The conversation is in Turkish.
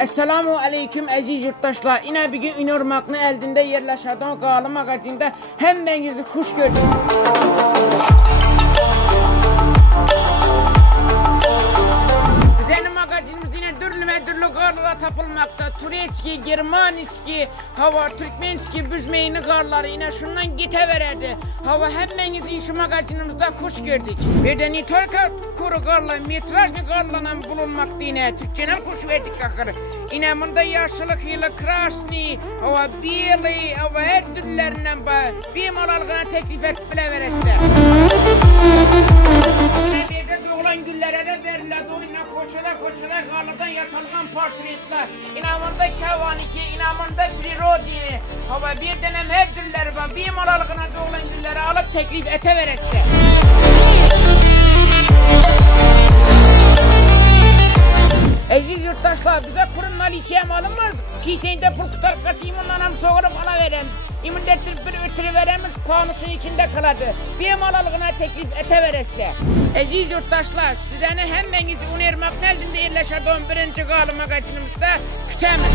Esselamu aleyküm əziz yurttaşlar. Yine bir gün Üniyormak'ın eldinde yerleşen Qalı magazinde hemmenizi hoş gördüm. Bizim magazinimiz yine dürlü qarlara tapılmakta. Turetski, Germaniski, hava Türkmenski, büzmeyini qarları yine şundan gite veredi. Hava hemmenizi şu magazinimizde hoş gördük. Bir de Nitorka kuru qarla, metrajlı qarlanan bulunmakta yine. Türkçenen hoş verdik kakırı. Yine bunda yaşlılık ile krasni, hava biyeli, hava her türlerinden bir malalığına teklif et bile vereste. Bir de doğulan güllere de veriledi oyuna koşarak qarlardan yaşalgan portretler. Yine bunda kevaniki, yine bunda prirodini, hava bir dönem her türleri var. Bir malalığına doğulan gülleri alıp teklif ete vereste. Aziz yurttaşlar, bize kurun mal içeye malım var. Kiseyinde pul kutar katayım ondan soğurup ala verem. İmindettir bir ötürü veremiz panusun içinde kaladı. Bir malalığına teklif ete verese. Aziz yurttaşlar, sizden hemmenizi Üniyormak'ın eldinde yerleşen 11. Qalı magazinimizde kütemiz.